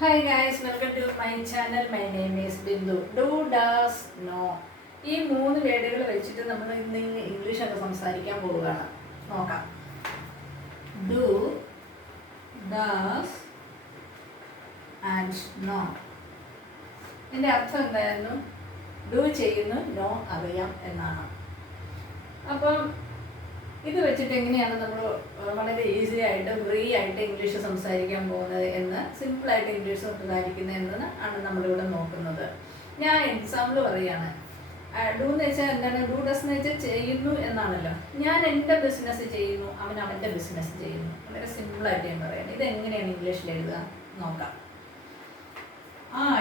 Hi guys welcome to my channel my name is Bindu do does know ഈ മൂന്ന് വേർഡുകൾ വെച്ചിട്ട് നമ്മൾ ഇന്ന് ഇംഗ്ലീഷ് ഒക്കെ സംസാരിക്കാൻ പോവുകയാണ്. നോക്കാം. ഡു ഡാസ് ആൻഡ് നോ എന്റെ അർത്ഥം എന്തായിരുന്നു? ഡു ചെയ്യുന്നു നോ അറിയാം എന്നാണ്. അപ്പം ഇത് വെച്ചിട്ട് എങ്ങനെയാണ് നമ്മൾ വളരെ ഈസി ആയിട്ട് ഫ്രീ ആയിട്ട് ഇംഗ്ലീഷ് സംസാരിക്കാൻ പോകുന്നത് എന്ന് സിമ്പിളായിട്ട് ഇംഗ്ലീഷ് സംസാരിക്കുന്നത് എന്ന് ആണ് നമ്മളിവിടെ നോക്കുന്നത്. ഞാൻ എക്സാമ്പിൾ പറയുകയാണ് ഡൂ എന്ന് വെച്ചാൽ എന്താണ്? ഡൂ ഡസ് എന്ന് വെച്ചാൽ ചെയ്യുന്നു എന്നാണല്ലോ. ഞാൻ എന്റെ ബിസിനസ് ചെയ്യുന്നു അവൻ അവന്റെ ബിസിനസ് ചെയ്യുന്നു. വളരെ സിമ്പിളായിട്ട് ഞാൻ പറയുന്നത് ഇത് എങ്ങനെയാണ് ഇംഗ്ലീഷിൽ എഴുതുക? നോക്കാം.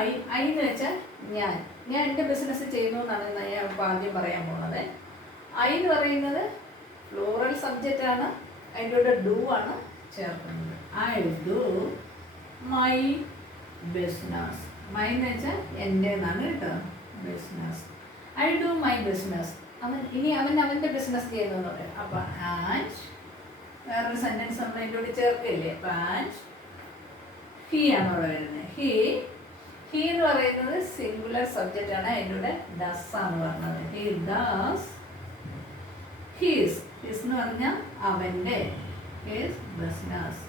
ഐ ഐ എന്ന് വെച്ചാൽ ഞാൻ. ഞാൻ എന്റെ ബിസിനസ് ചെയ്യുന്നു എന്നാണ് ഞാൻ ആദ്യം പറയാൻ പോകുന്നത്. ഐ എന്ന് പറയുന്നത് സബ്ജക്റ്റ് ആണ്. അതിന്റെ കൂടെ ഡു ആണ് ചേർക്കുന്നത്. I do my business my എന്ന് വെച്ചാൽ എന്റെ എന്നാണ് കേട്ടോ. Business I do my business അവൻ ഇനി അവൻ അവന്റെ ബിസിനസ് ചെയ്യുന്നു പറയും. അപ്പം ആൻഡ് വേറൊരു സെന്റൻസ് നമ്മൾ അതിന്റെ കൂടെ ചേർക്കില്ലേ അപ്പം ആൻഡ് ഹി ആണ് അവിടെ വരുന്നത് ഹി ഹി എന്ന് പറയുന്നത് സിംഗുലർ സബ്ജക്റ്റ് ആണ്. അതിന്റെ കൂടെ ഡസ് ആണ് പറഞ്ഞത്. ഹി ഡസ് ഹീസ് ഹിസ് എന്ന് പറഞ്ഞാൽ അവന്റെ ഹിസ് ബിസിനസ്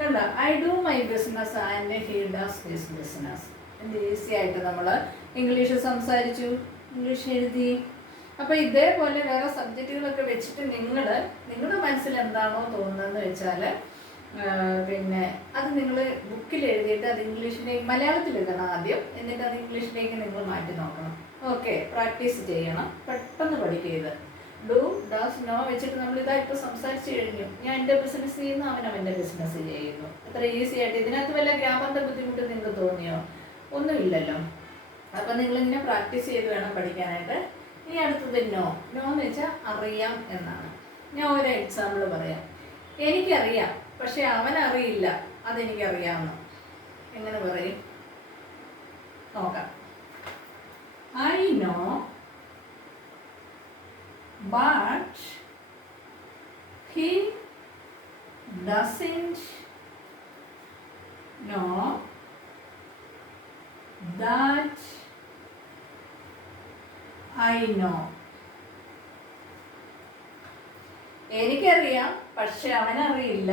കണ്ട? I do my business and he does his business എന്ത് ഈസി ആയിട്ട് നമ്മൾ ഇംഗ്ലീഷ് സംസാരിച്ചു ഇംഗ്ലീഷ് എഴുതി. അപ്പോൾ ഇതേപോലെ വേറെ സബ്ജക്റ്റുകളൊക്കെ വെച്ചിട്ട് നിങ്ങൾ നിങ്ങളുടെ മനസ്സിൽ എന്താണോ തോന്നുന്നതെന്ന് വെച്ചാൽ പിന്നെ അത് നിങ്ങൾ ബുക്കിൽ എഴുതിയിട്ട് അത് ഇംഗ്ലീഷിലേക്ക് മലയാളത്തിൽ എഴുതണം ആദ്യം. എന്നിട്ട് അത് ഇംഗ്ലീഷിലേക്ക് നിങ്ങൾ മാറ്റി നോക്കണം. ഓക്കെ പ്രാക്ടീസ് ചെയ്യണം. പെട്ടെന്ന് പഠിക്കുക ഡു ഡാസ് നോ വെച്ചിട്ട് നമ്മൾ ഇതാ ഇപ്പോൾ സംസാരിച്ച് കഴിഞ്ഞു. ഞാൻ എന്റെ ബിസിനസ് ചെയ്യുന്നു അവൻ അവന്റെ ബിസിനസ് ചെയ്യുന്നു. അത്ര ഈസി ആയിട്ട് ഇതിനകത്ത് വല്ല ഗ്രാമറിന്റെ ബുദ്ധിമുട്ട് നിങ്ങൾക്ക് തോന്നിയോ? ഒന്നുമില്ലല്ലോ. അപ്പം നിങ്ങളിങ്ങനെ പ്രാക്ടീസ് ചെയ്ത് വേണം പഠിക്കാനായിട്ട്. ഇനി അടുത്തത് നോ നോ എന്ന് വെച്ചാൽ അറിയാം എന്നാണ്. ഞാൻ ഒരു എക്സാമ്പിൾ പറയാം. എനിക്കറിയാം പക്ഷെ അവനറിയില്ല. അതെനിക്കറിയാമെന്ന് എങ്ങനെ പറയും? നോക്കാം. I know but he doesn't know that I know എനിക്കറിയാം പക്ഷെ അവനറിയില്ല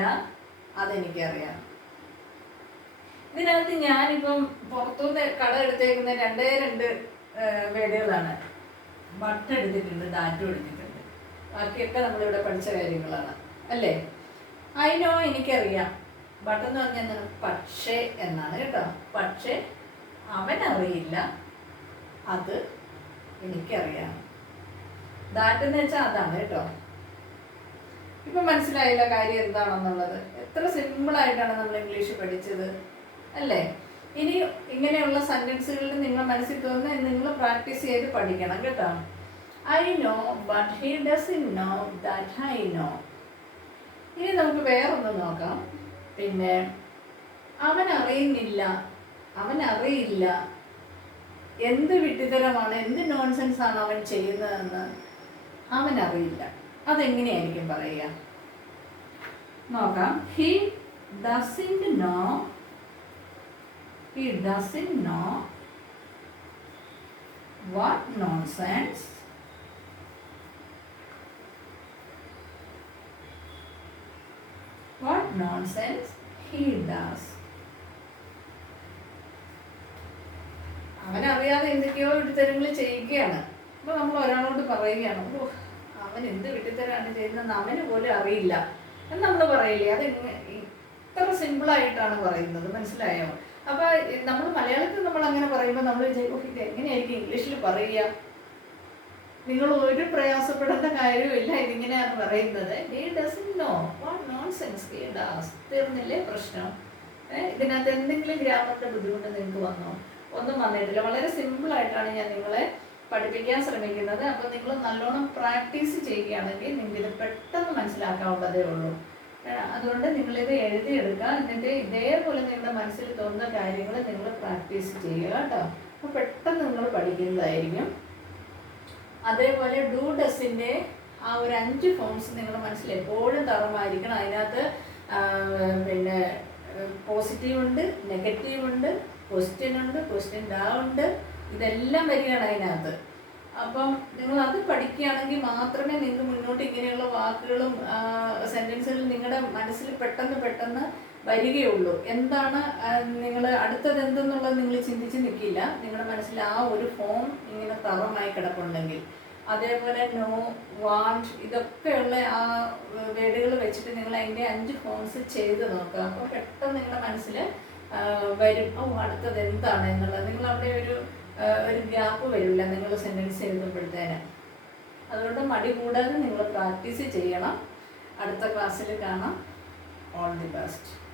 അതെനിക്കറിയാം. ഇതിനകത്ത് ഞാനിപ്പം പുറത്തുനിന്ന് കട എടുത്തേക്കുന്ന രണ്ടേ രണ്ട് വേടുകളാണ് ബട്ട് എടുത്തിട്ടുണ്ട് ഡാറ്റും എടുത്തിട്ടുണ്ട്. ബാക്കിയൊക്കെ നമ്മളിവിടെ പഠിച്ച കാര്യങ്ങളാണ്. അല്ലേ? അതിനോ എനിക്കറിയാം. ബട്ട് എന്ന് പറഞ്ഞാൽ പക്ഷേ എന്നാണ് കേട്ടോ. പക്ഷേ അവനറിയില്ല അത് എനിക്കറിയാം. ദാറ്റ് എന്ന് വെച്ചാൽ അതാണ് കേട്ടോ. ഇപ്പം മനസ്സിലായില്ല കാര്യം എന്താണെന്നുള്ളത്. എത്ര സിമ്പിളായിട്ടാണ് നമ്മൾ ഇംഗ്ലീഷ് പഠിച്ചത്. അല്ലേ? ഇനി ഇങ്ങനെയുള്ള സെന്റൻസുകൾ നിങ്ങൾ മനസ്സിൽ തോന്നുന്ന നിങ്ങൾ പ്രാക്ടീസ് ചെയ്ത് പഠിക്കണം കേട്ടോ. I know but he doesn't know that I know ഇനി നമുക്ക് വേറൊന്ന് നോക്കാം. പിന്നെ അവൻ അറിയുന്നില്ല അവൻ അറിയില്ല എന്ത് വിഡ്ഢിതരമാണ് എന്ത് നോൺസെൻസ് ആണ് അവൻ ചെയ്യുന്നതെന്ന് അവൻ അറിയില്ല അതെങ്ങനെയായിരിക്കും പറയുക? നോക്കാം. He doesn't know he doesn't know what nonsense what nonsense he does. അവനറിയാതെ എന്തൊക്കെയോ വിട്ടുതരങ്ങൾ ചെയ്യുകയാണ്. അപ്പോൾ നമ്മൾ ഒരാളോട് പറയുകയാണ് അവൻ എന്ത് വിട്ടുതരാണ് ചെയ്യുന്നത് അവന് പോലും അറിയില്ല. എന്ന് നമ്മൾ പറയില്ലേ? അത് ഇത്ര സിമ്പിളായിട്ടാണ് പറയുന്നത്. മനസ്സിലായോ? അപ്പോൾ നമ്മൾ മലയാളത്തിൽ നമ്മൾ അങ്ങനെ പറയുമ്പോൾ നമ്മൾ വിചാരിക്കും എങ്ങനെയായിരിക്കും ഇംഗ്ലീഷിൽ പറയുക? നിങ്ങൾ ഒരു പ്രയാസപ്പെടേണ്ട കാര്യമില്ല ഇതിങ്ങനെയാണ് പറയുന്നത്. നോ വാട്ട് നോൺ സെൻസ് തീർന്നില്ലേ പ്രശ്നം. ഇതിനകത്ത് എന്തെങ്കിലും ഗ്രാമറിന്റെ ബുദ്ധിമുട്ട് നിങ്ങൾക്ക് വന്നോ? ഒന്നും വന്നിട്ടില്ല. വളരെ സിമ്പിൾ ആയിട്ടാണ് ഞാൻ നിങ്ങളെ പഠിപ്പിക്കാൻ ശ്രമിക്കുന്നത്. അപ്പോൾ നിങ്ങൾ നല്ലോണം പ്രാക്ടീസ് ചെയ്യുകയാണെങ്കിൽ നിങ്ങൾക്ക് ഇത് പെട്ടെന്ന് മനസ്സിലാക്കാവുന്നതേ ഉള്ളൂ. അതുകൊണ്ട് നിങ്ങളിത് എഴുതിയെടുക്കുക. എന്നിട്ട് ഇതേപോലെ നിങ്ങളുടെ മനസ്സിൽ തോന്നുന്ന കാര്യങ്ങൾ നിങ്ങൾ പ്രാക്ടീസ് ചെയ്യുക കേട്ടോ. അപ്പോൾ പെട്ടെന്ന് നിങ്ങൾ പഠിക്കുന്നതായിരിക്കും. അതേപോലെ ഡൂ ഡസിന്റെ ആ ഒരു അഞ്ച് ഫോംസ് നിങ്ങളുടെ മനസ്സിൽ എപ്പോഴും തറമായിരിക്കണം അതിനകത്ത് പിന്നെ പോസിറ്റീവ് ഉണ്ട് നെഗറ്റീവ് ഉണ്ട് ക്വസ്റ്റ്യൻ ഉണ്ട് ക്വസ്റ്റ്യൻ ഡാ ഉണ്ട്. ഇതെല്ലാം വരികയാണ് അതിനകത്ത്. അപ്പം നിങ്ങൾ അത് പഠിക്കുകയാണെങ്കിൽ മാത്രമേ നിങ്ങൾ മുന്നോട്ട് ഇങ്ങനെയുള്ള വാക്കുകളും സെന്റൻസുകളും നിങ്ങളുടെ മനസ്സിൽ പെട്ടെന്ന് പെട്ടെന്ന് വരികയുള്ളൂ. എന്താണ് നിങ്ങൾ അടുത്തത് എന്തെന്നുള്ളത് നിങ്ങൾ ചിന്തിച്ച് നിൽക്കില്ല. നിങ്ങളുടെ മനസ്സിൽ ആ ഒരു ഫോം ഇങ്ങനെ തറമായി കിടപ്പുണ്ടെങ്കിൽ. അതേപോലെ നോ വാണ്ട് ഇതൊക്കെയുള്ള ആ വേർഡുകൾ വെച്ചിട്ട് നിങ്ങൾ അതിന്റെ അഞ്ച് ഫോംസ് ചെയ്ത് നോക്കുക. അപ്പോൾ പെട്ടെന്ന് നിങ്ങളുടെ മനസ്സിൽ വരും. ഓ അടുത്തത് എന്താണ് എന്നുള്ളത്. നിങ്ങൾ അവിടെ ഒരു ഒരു ഗ്യാപ്പ് വരില്ല. നിങ്ങൾ സെന്റൻസ് എഴുതുമ്പോഴത്തേന് അതുകൊണ്ട് മടി കൂടാതെ നിങ്ങൾ പ്രാക്ടീസ് ചെയ്യണം. അടുത്ത ക്ലാസ്സിൽ കാണാം. All the best